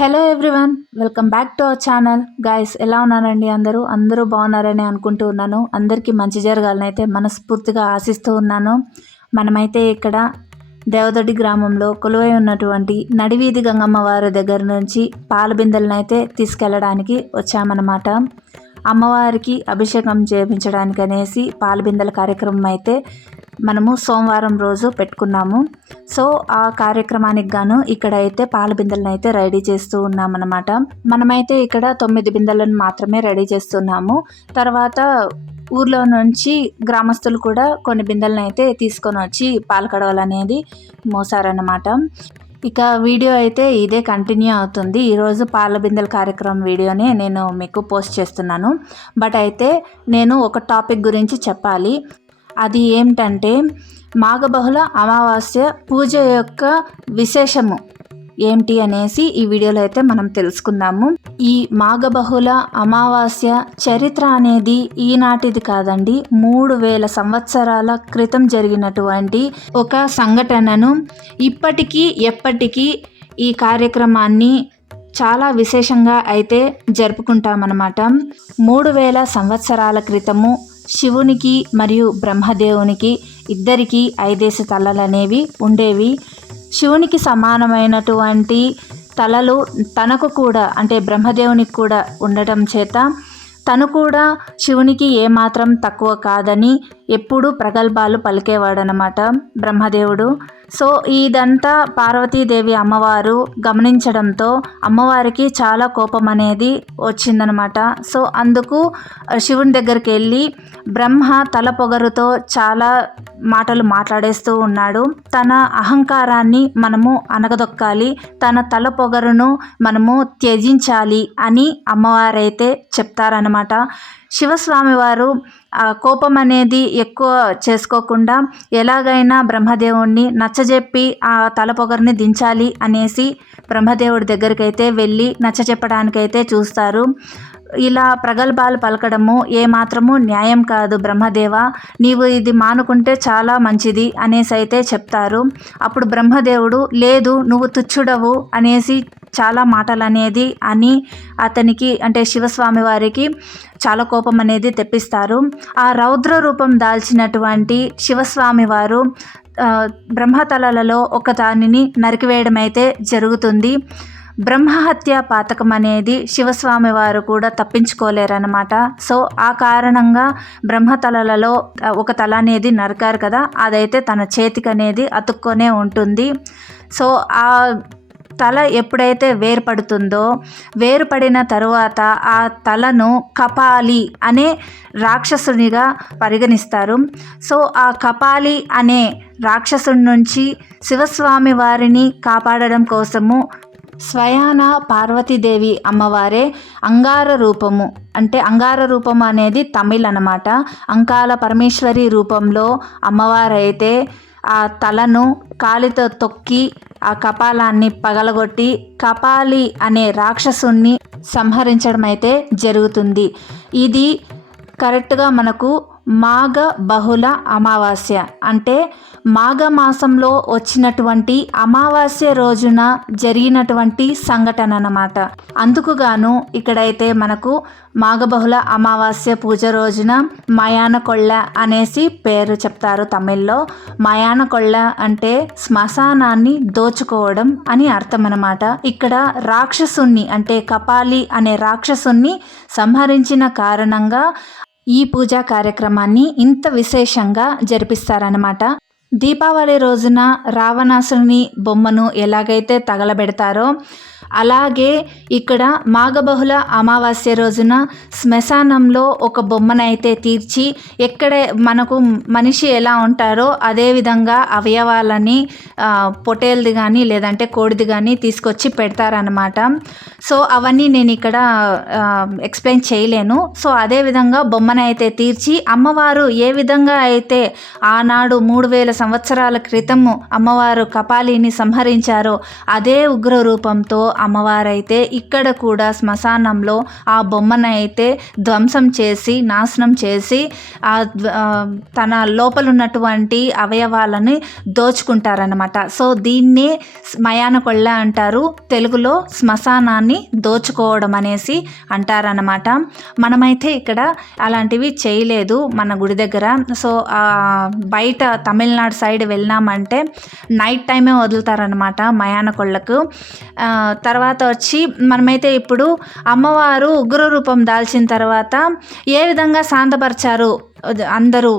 Hello everyone, welcome back to our channel. Guys, ఎలా ఉన్నారండి? అందరూ బాగున్నారని అనుకుంటూ ఉన్నాను. అందరికీ మంచి జరగాలని అయితే మనస్ఫూర్తిగా ఆశిస్తూ ఉన్నాను. మనమైతే ఇక్కడ దేవదొడ్డి గ్రామంలో కొలువై ఉన్నటువంటి నడివీధి గంగమ్మ వారి దగ్గర నుంచి పాల బిందెలను అయితే తీసుకెళ్ళడానికి వచ్చామన్నమాట. అమ్మవారికి అభిషేకం చేయించడానికి అనేసి పాల బిందెల కార్యక్రమం అయితే మనము సోమవారం రోజు పెట్టుకున్నాము. సో ఆ కార్యక్రమానికి గాను ఇక్కడైతే పాల బిందెలను అయితే రెడీ చేస్తూ ఉన్నామన్నమాట. మనమైతే ఇక్కడ 9 బిందెలను మాత్రమే రెడీ చేస్తున్నాము. తర్వాత ఊర్లో నుంచి గ్రామస్తులు కూడా కొన్ని బిందెలను అయితే తీసుకొని వచ్చి పాల కడవలు అనేది మోసారన్నమాట. ఇక వీడియో అయితే ఇదే కంటిన్యూ అవుతుంది. ఈరోజు పాల బిందెల కార్యక్రమం వీడియోని నేను మీకు పోస్ట్ చేస్తున్నాను. బట్ అయితే నేను ఒక టాపిక్ గురించి చెప్పాలి. అది ఏమిటంటే మాఘబహుళ అమావాస్య పూజ యొక్క విశేషము ఏంటి అనేసి ఈ వీడియోలో అయితే మనం తెలుసుకుందాము. ఈ మాఘబహుళ అమావాస్య చరిత్ర అనేది ఈనాటిది కాదండి, 3000 సంవత్సరాల క్రితం జరిగినటువంటి ఒక సంఘటనను ఇప్పటికీ ఎప్పటికీ ఈ కార్యక్రమాన్ని చాలా విశేషంగా అయితే జరుపుకుంటామన్నమాట. 3000 సంవత్సరాల క్రితము శివునికి మరియు బ్రహ్మదేవునికి ఇద్దరికి 5 తలలు అనేవి ఉండేవి. శివునికి సమానమైనటువంటి తలలు తనకు కూడా, అంటే బ్రహ్మదేవునికి కూడా ఉండటం చేత తను కూడా శివునికి ఏమాత్రం తక్కువ కాదని ఎప్పుడూ ప్రగల్భాలు పలికేవాడనమాట బ్రహ్మదేవుడు. సో ఇదంతా పార్వతీదేవి అమ్మవారు గమనించడంతో అమ్మవారికి చాలా కోపం అనేది వచ్చిందనమాట. సో అందుకు శివుని దగ్గరికి వెళ్ళి బ్రహ్మ తల పొగరుతో చాలా మాటలు మాట్లాడేస్తూ ఉన్నాడు. తన అహంకారాన్ని మనము అనగదొక్కాలి, తన తల పొగరును మనము త్యజించాలి అని అమ్మవారైతే చెప్తారనమాట. శివస్వామి వారు కోపం అనేది ఎక్కువ చేసుకోకుండా ఎలాగైనా బ్రహ్మదేవుడిని నచ్చజెప్పి ఆ తల పొగరిని దించాలి అనేసి బ్రహ్మదేవుడి దగ్గరికి అయితే వెళ్ళి నచ్చజెప్పడానికైతే చూస్తారు. ఇలా ప్రగల్భాలు పలకడము ఏమాత్రము న్యాయం కాదు బ్రహ్మదేవ, నీవు ఇది మానుకుంటే చాలా మంచిది అనేసి అయితే చెప్తారు. అప్పుడు బ్రహ్మదేవుడు లేదు, నువ్వు తుచ్చుడవు అనేసి చాలా మాటలు అనేది అని అతనికి, అంటే శివస్వామి వారికి చాలా కోపం అనేది తెప్పిస్తారు. ఆ రౌద్ర రూపం దాల్చినటువంటి శివస్వామి వారు బ్రహ్మతలలలో ఒక దానిని నరికివేయడం అయితే జరుగుతుంది. బ్రహ్మహత్య పాతకం అనేది శివస్వామి వారు కూడా తప్పించుకోలేరన్నమాట. సో ఆ కారణంగా బ్రహ్మతలలో ఒక తల అనేది నరికారు కదా, అదైతే తన చేతికి అనేది అతుక్కొనే ఉంటుంది. సో ఆ తల ఎప్పుడైతే వేరుపడుతుందో, వేరుపడిన తరువాత ఆ తలను కపాలి అనే రాక్షసునిగా పరిగణిస్తారు. సో ఆ కపాలి అనే రాక్షసుని నుంచి శివస్వామి వారిని కాపాడడం కోసము స్వయాన పార్వతీదేవి అమ్మవారే అంగార రూపము, అంటే అంగార రూపం అనేది తమిళ్ అన్నమాట. అంకాల పరమేశ్వరి రూపంలో అమ్మవారైతే ఆ తలను కాలితో తొక్కి ఆ కపాలాన్ని పగలగొట్టి కపాలి అనే రాక్షసుని సంహరించడం అయితే జరుగుతుంది. ఇది కరెక్ట్గా మనకు మాఘ బహుళ అమావాస్య, అంటే మాఘమాసంలో వచ్చినటువంటి అమావాస్య రోజున జరిగినటువంటి సంఘటన అన్నమాట. అందుకుగాను ఇక్కడైతే మనకు మాఘబహుళ అమావాస్య పూజ రోజున మయాన కొళ్ళ అనేసి పేరు చెప్తారు తమిళ్లో. మయాన కొళ్ళ అంటే శ్మశానాన్ని దోచుకోవడం అని అర్థం అన్నమాట. ఇక్కడ రాక్షసుని, అంటే కపాలి అనే రాక్షసుని సంహరించిన కారణంగా ఈ పూజా కార్యక్రమాన్ని ఇంత విశేషంగా జరిపిస్తారనమాట. దీపావళి రోజున రావణాసుని బొమ్మను ఎలాగైతే తగలబెడతారో అలాగే ఇక్కడ మాఘబహుళ అమావాస్య రోజున శ్మశానంలో ఒక బొమ్మనైతే తీర్చి, ఎక్కడ మనకు మనిషి ఎలా ఉంటారో అదేవిధంగా అవయవాలని పొటేల్ది కానీ లేదంటే కోడిది కానీ తీసుకొచ్చి పెడతారనమాట. సో అవన్నీ నేను ఇక్కడ ఎక్స్ప్లెయిన్ చేయలేను. సో అదేవిధంగా బొమ్మనైతే తీర్చి అమ్మవారు ఏ విధంగా అయితే ఆనాడు 3000 సంవత్సరాల క్రితము అమ్మవారు కపాలిని సంహరించారో అదే ఉగ్ర రూపంతో అమ్మవారైతే ఇక్కడ కూడా శ్మశానంలో ఆ బొమ్మనైతే ధ్వంసం చేసి నాశనం చేసి తన లోపల ఉన్నటువంటి అవయవాలని దోచుకుంటారనమాట. సో దీన్ని మయాన కొళ్ళ అంటారు, తెలుగులో శ్మశానాన్ని దోచుకోవడం అనేసి అంటారనమాట. మనమైతే ఇక్కడ అలాంటివి చేయలేదు మన గుడి దగ్గర. సో బయట తమిళనాడు సైడ్ వెళ్ళినామంటే నైట్ టైమే వదులుతారనమాట మయాన కొళ్ళకు. తర్వాత వచ్చి మనమైతే ఇప్పుడు అమ్మవారు ఉగ్ర రూపం దాల్చిన తర్వాత ఏ విధంగా శాంతపరిచారు అందరూ,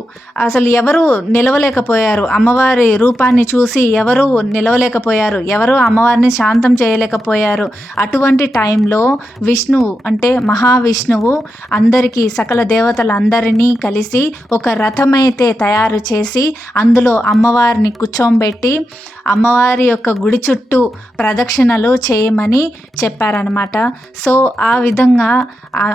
అసలు ఎవరు నిలవలేకపోయారు, అమ్మవారి రూపాన్ని చూసి ఎవరు నిలవలేకపోయారు, ఎవరు అమ్మవారిని శాంతం చేయలేకపోయారు. అటువంటి టైంలో విష్ణువు అంటే మహావిష్ణువు అందరికీ సకల దేవతలందరినీ కలిసి ఒక రథమైతే తయారు చేసి అందులో అమ్మవారిని కూర్చోబెట్టి అమ్మవారి యొక్క గుడి చుట్టూ ప్రదక్షిణలు చేయమని చెప్పారనమాట. సో ఆ విధంగా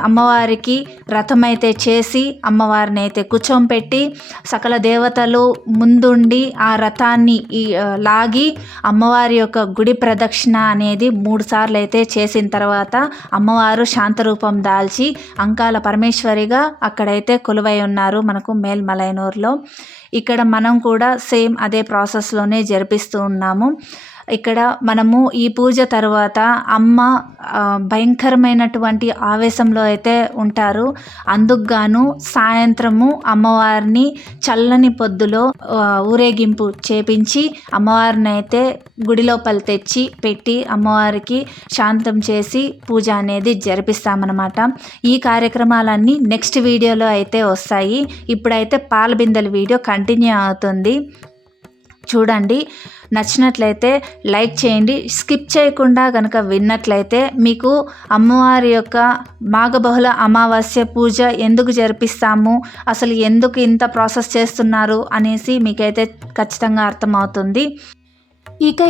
అమ్మవారికి రథమైతే చేసి అమ్మవారిని అయితే కూర్చోబెట్టి సకల దేవతలు ముందుండి ఆ రథాన్ని లాగి అమ్మవారి యొక్క గుడి ప్రదక్షిణ అనేది 3 సార్లు అయితే చేసిన తర్వాత అమ్మవారు శాంతరూపం దాల్చి అంకాల పరమేశ్వరిగా అక్కడైతే కొలువై ఉన్నారు మనకు మేల్మలైనూరులో. ఇక్కడ మనం కూడా సేమ్ అదే ప్రాసెస్లోనే జరిపిస్తూ ఉన్నాము. ఇక్కడ మనము ఈ పూజ తర్వాత అమ్మ భయంకరమైనటువంటి ఆవేశంలో అయితే ఉంటారు. అందుకు గాను సాయంత్రము అమ్మవారిని చల్లని పొద్దులో ఊరేగింపు చేపించి అమ్మవారిని అయితే గుడి లోపల తెచ్చి పెట్టి అమ్మవారికి శాంతం చేసి పూజ అనేది జరిపిస్తామన్నమాట. ఈ కార్యక్రమాలన్నీ నెక్స్ట్ వీడియోలో అయితే వస్తాయి. ఇప్పుడైతే పాల బిందెల వీడియో కంటిన్యూ అవుతుంది, చూడండి. నచ్చినట్లయితే లైక్ చేయండి. స్కిప్ చేయకుండా కనుక విన్నట్లయితే మీకు అమ్మవారి యొక్క మాఘబహుళ అమావాస్య పూజ ఎందుకు జరిపిస్తాము, అసలు ఎందుకు ఇంత ప్రాసెస్ చేస్తున్నారు అనేసి మీకైతే ఖచ్చితంగా అర్థమవుతుంది.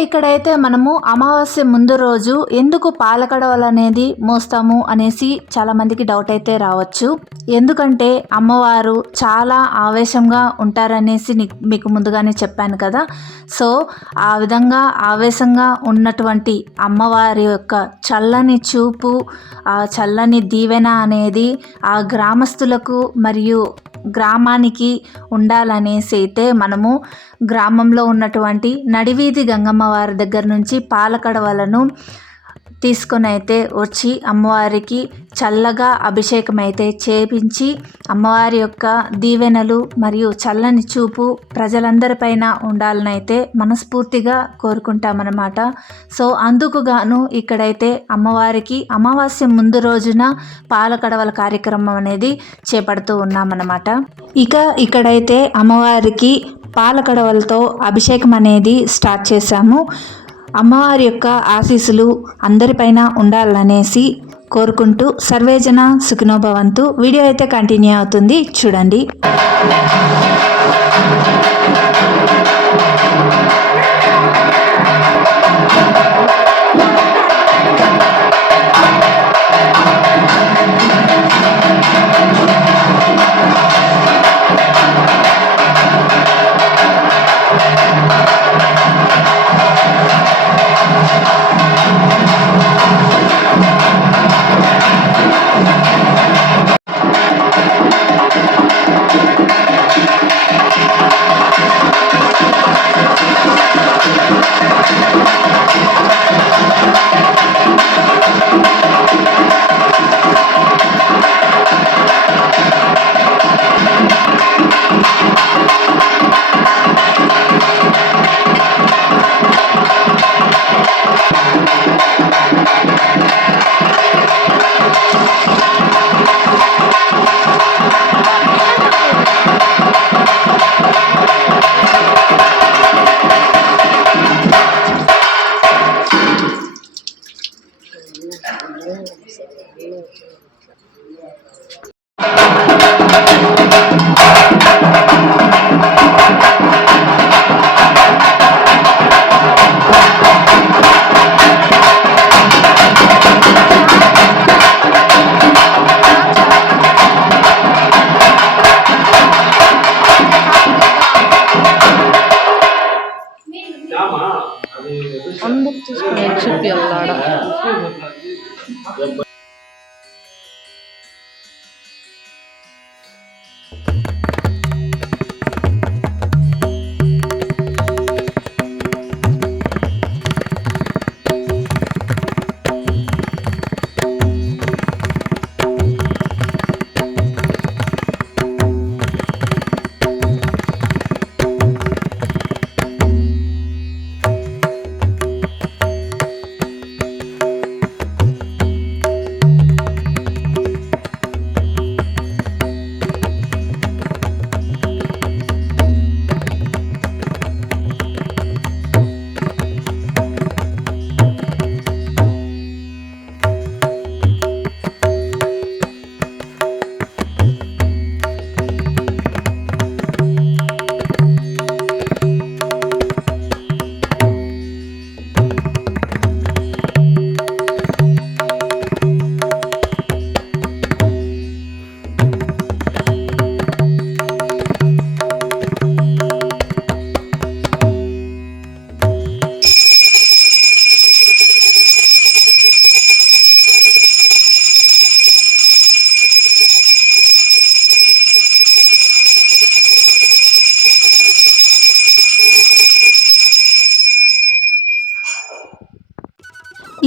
ఇక్కడైతే మనము అమావాస్య ముందు రోజు ఎందుకు పాలకడవలు అనేది మోస్తాము అనేసి చాలామందికి డౌట్ అయితే రావచ్చు. ఎందుకంటే అమ్మవారు చాలా ఆవేశంగా ఉంటారనేసి మీకు ముందుగానే చెప్పాను కదా. సో ఆ విధంగా ఆవేశంగా ఉన్నటువంటి అమ్మవారి యొక్క చల్లని చూపు, ఆ చల్లని దీవెన అనేది ఆ గ్రామస్తులకు మరియు గ్రామానికి ఉండాలనేసి అయితే మనము గ్రామంలో ఉన్నటువంటి నడివీధి గంగమ్మ వారి దగ్గర నుంచి పాలకడవలను తీసుకొని అయితే వచ్చి అమ్మవారికి చల్లగా అభిషేకం అయితే చేపించి అమ్మవారి యొక్క దీవెనలు మరియు చల్లని చూపు ప్రజలందరిపైన ఉండాలని అయితే మనస్ఫూర్తిగా కోరుకుంటామన్నమాట. సో అందుకు గాను ఇక్కడైతే అమ్మవారికి అమావాస్య ముందు రోజున పాలకడవల కార్యక్రమం అనేది చేపడుతూ ఉన్నామన్నమాట. ఇక్కడైతే అమ్మవారికి పాలకడవలతో అభిషేకం అనేది స్టార్ట్ చేశాము. అమ్మవారి యొక్క ఆశీస్సులు అందరిపైన ఉండాలనేసి కోరుకుంటూ సర్వేజన సుఖినో భవంతు. వీడియో అయితే కంటిన్యూ అవుతుంది, చూడండి.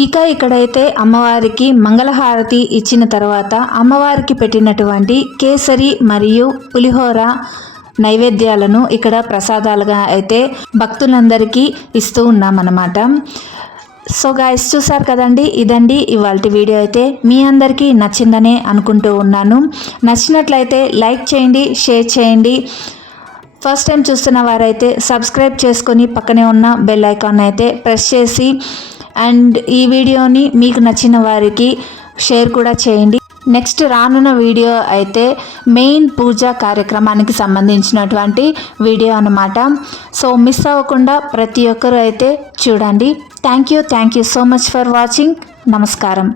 ఇక ఇక్కడైతే అమ్మవారికి మంగళహారతి ఇచ్చిన తర్వాత అమ్మవారికి పెట్టినటువంటి కేసరి మరియు పులిహోర నైవేద్యాలను ఇక్కడ ప్రసాదాలుగా అయితే భక్తులందరికీ ఇస్తూ ఉన్నామన్నమాట. సో గాయ్స్, చూసారు కదండి, ఇదండి ఇవాళ వీడియో. అయితే మీ అందరికీ నచ్చిందనే అనుకుంటూ ఉన్నాను. నచ్చినట్లయితే లైక్ చేయండి, షేర్ చేయండి. ఫస్ట్ టైం చూస్తున్న వారైతే సబ్స్క్రైబ్ చేసుకొని పక్కనే ఉన్న బెల్ ఐకాన్ అయితే ప్రెస్ చేసి అండ్ ఈ వీడియోని మీకు నచ్చిన వారికి షేర్ కూడా చేయండి. నెక్స్ట్ రానున్న వీడియో అయితే మెయిన్ పూజా కార్యక్రమానికి సంబంధించినటువంటి వీడియో అన్నమాట. సో మిస్ అవ్వకుండా ప్రతి ఒక్కరు అయితే చూడండి. Thank you so much for watching. నమస్కారం.